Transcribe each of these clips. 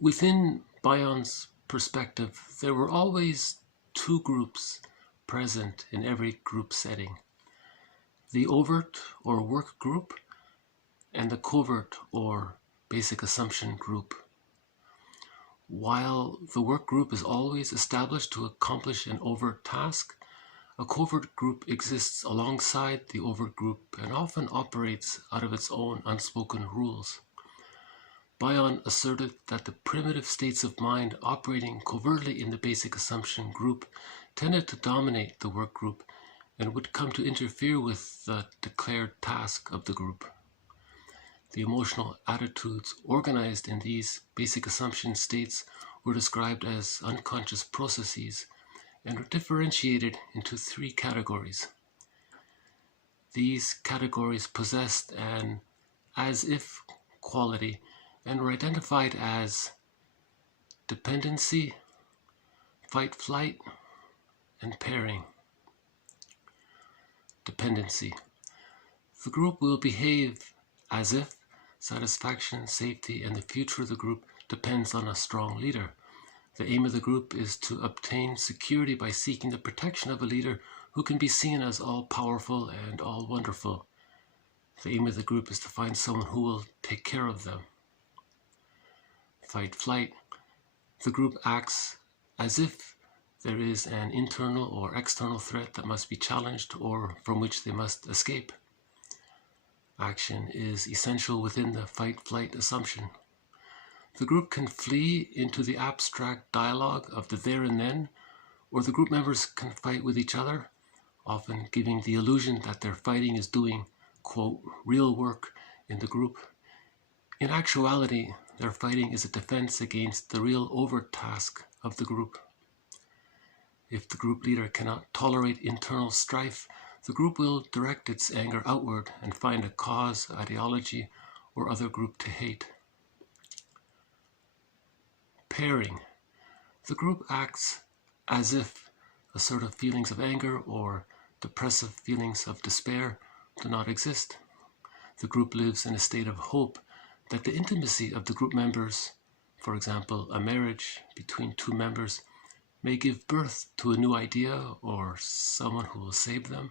Within Bion's perspective, there were always two groups present in every group setting: the overt or work group and the covert or basic assumption group. While the work group is always established to accomplish an overt task, a covert group exists alongside the overt group and often operates out of its own unspoken rules. Bion asserted that the primitive states of mind operating covertly in the basic assumption group tended to dominate the work group and would come to interfere with the declared task of the group. The emotional attitudes organized in these basic assumption states were described as unconscious processes and are differentiated into three categories. These categories possessed an as-if quality and were identified as dependency, fight-flight, and pairing. Dependency. The group will behave as if satisfaction, safety, and the future of the group depends on a strong leader. The aim of the group is to obtain security by seeking the protection of a leader who can be seen as all-powerful and all-wonderful. The aim of the group is to find someone who will take care of them. Fight-flight. The group acts as if there is an internal or external threat that must be challenged or from which they must escape. Action is essential within the fight-flight assumption. The group can flee into the abstract dialogue of the there and then, or the group members can fight with each other, often giving the illusion that their fighting is doing, quote, real work in the group. In actuality, their fighting is a defense against the real overt task of the group. If the group leader cannot tolerate internal strife, the group will direct its anger outward and find a cause, ideology, or other group to hate. Pairing. The group acts as if assertive feelings of anger or depressive feelings of despair do not exist. The group lives in a state of hope that the intimacy of the group members, for example, a marriage between two members, may give birth to a new idea or someone who will save them.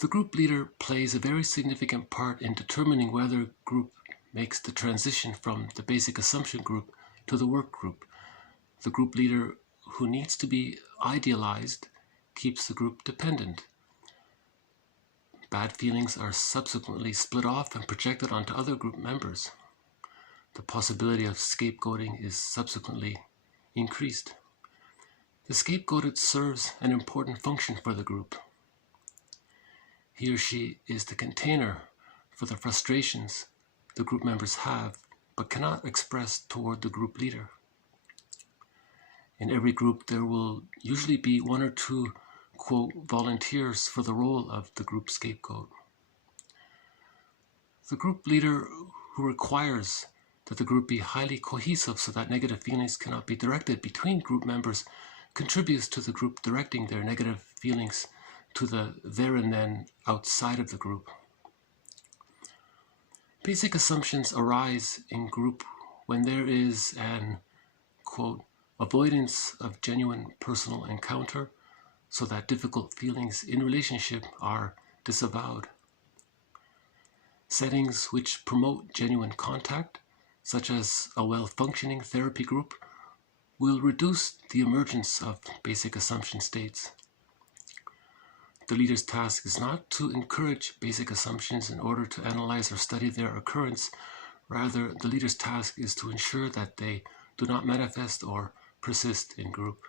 The group leader plays a very significant part in determining whether a group makes the transition from the basic assumption group to the work group. The group leader, who needs to be idealized, keeps the group dependent. Bad feelings are subsequently split off and projected onto other group members. The possibility of scapegoating is subsequently increased. The scapegoated serves an important function for the group. He or she is the container for the frustrations the group members have but cannot express toward the group leader. In every group, there will usually be one or two, quote, volunteers for the role of the group scapegoat. The group leader, who requires that the group be highly cohesive so that negative feelings cannot be directed between group members, contributes to the group directing their negative feelings to the there and then outside of the group. Basic assumptions arise in group when there is an, quote, avoidance of genuine personal encounter so that difficult feelings in relationship are disavowed. Settings which promote genuine contact, such as a well-functioning therapy group, will reduce the emergence of basic assumption states. The leader's task is not to encourage basic assumptions in order to analyze or study their occurrence. Rather, the leader's task is to ensure that they do not manifest or persist in group.